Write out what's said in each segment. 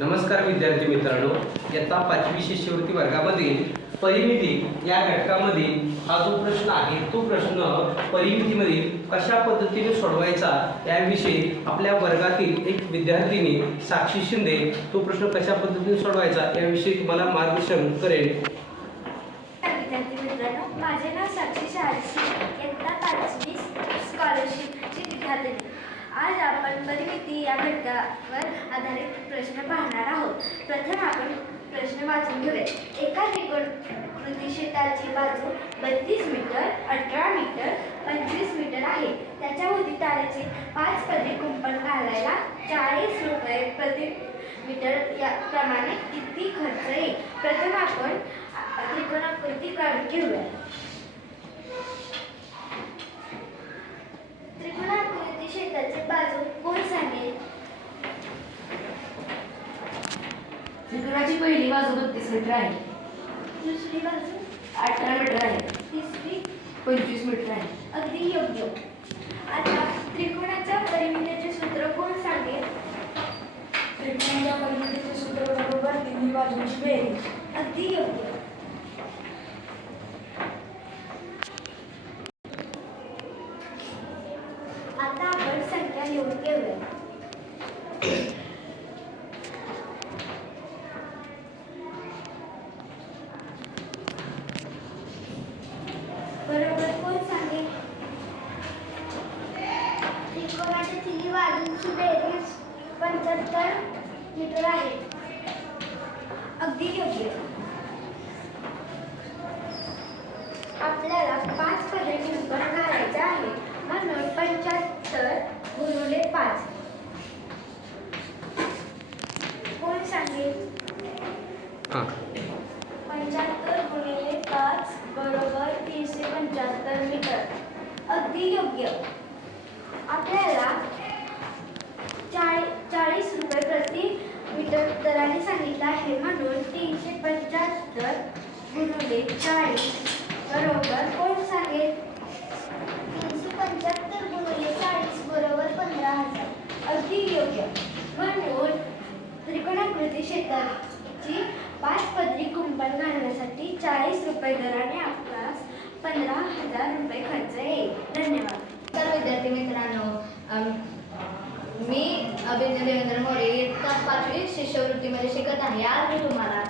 नमस्कार विद्यार्थी मित्रांनो, इयत्ता 5वी शिष्यवृत्ती वर्गामध्ये परिमिती या घटकामधील हा जो प्रश्न आहे तो प्रश्न परिमितीमध्ये कशा पद्धतीने सोडवायचा याविषयी आपल्या वर्गातील एक विद्यार्थिनी साक्षी शिंदे तो प्रश्न कशा पद्धतीने सोडवायचा याविषयी तुम्हाला मार्गदर्शन करेल। विद्यार्थी मित्रांनो, माझे नाव साक्षी शाळशी, इयत्ता 5वी स्कॉलरशिपची विद्यार्थिनी। आज आपण परिमिती या घटकावर आधारित प्रश्न पाहणार आहोत। प्रथम आपण प्रश्न वाचून घेऊया। एका त्रिकोणाकृती शीटाची बाजू 32 मीटर, 18 मीटर, 25 मीटर आहे। त्याच्यावरती तारेचे 5 पदरी कुंपण घालायला 40 रुपये प्रति मीटर या प्रमाणे किती खर्च येईल? प्रथम आपण त्रिकोणाकृती काढून घेऊया। त्रिकोणाकृती शीटाची बाजू कोण सांगेल? त्रिकोणाची पहिली बाजू 32 मीटर आहे, दुसरी बाजू 18 मीटर आहे, तिसरी 25 मीटर आहे। अगदी योग्य। आता त्रिकोणाच्या परिमितीचे सूत्र कोण सांगेल? त्रिकोणाच्या परिमितीचे सूत्र बरोबर तिन्ही बाजूंची बेरीज। अगदी योग्य। आता आपण संख्या लिहून घेऊया। बरोबर कोण सांगेल? त्रिकोणाच्या तिन्ही बाजूंची बेरीज 75 मीटर आहे। अगदी योग्य। आपल्याला 5 पदरी कुंपण घालायचे आहे, म्हणून 75 गुणिले 5 कोण सांगेल? 75 गुणिले 5 बरोबर 375 मीटर। अगदी योग्य। आपल्याला 40 रुपये प्रति मीटर दराने सांगितलं आहे, म्हणून 375 गुणिले 40 बरोबर कोण सांगेल? 375 गुणिले 40 बरोबर 15,000। अगदी योग्य। म्हणून त्रिकोणाकृती शीटाची 5 पदरी कुंपण घालण्यासाठी 40 रुपये दराने आपल्यास 15,000 रुपये खर्च येईल। धन्यवाद। तर विद्यार्थी मित्रांनो, मी अभिनय देवेंद्र मोरे इयत्ता 5वी शिष्यवृत्तीमध्ये शिकत आहे। आज मी तुम्हाला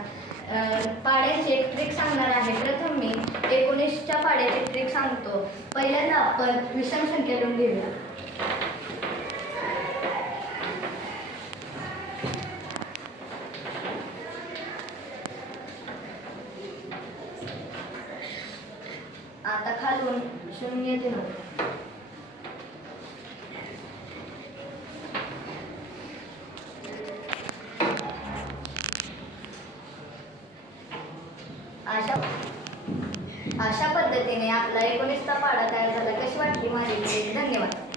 पाड्यांची एक ट्रिक सांगणार आहे। प्रथम मी 19च्या पाड्याची ट्रिक सांगतो। पहिल्यांदा आपण विषम संख्या लिहून घेऊया। आता खालून 0 ते 9 अशा पद्धतीने आपला 19चा पाढा तयार झाला। कशी वाटली माझी? धन्यवाद।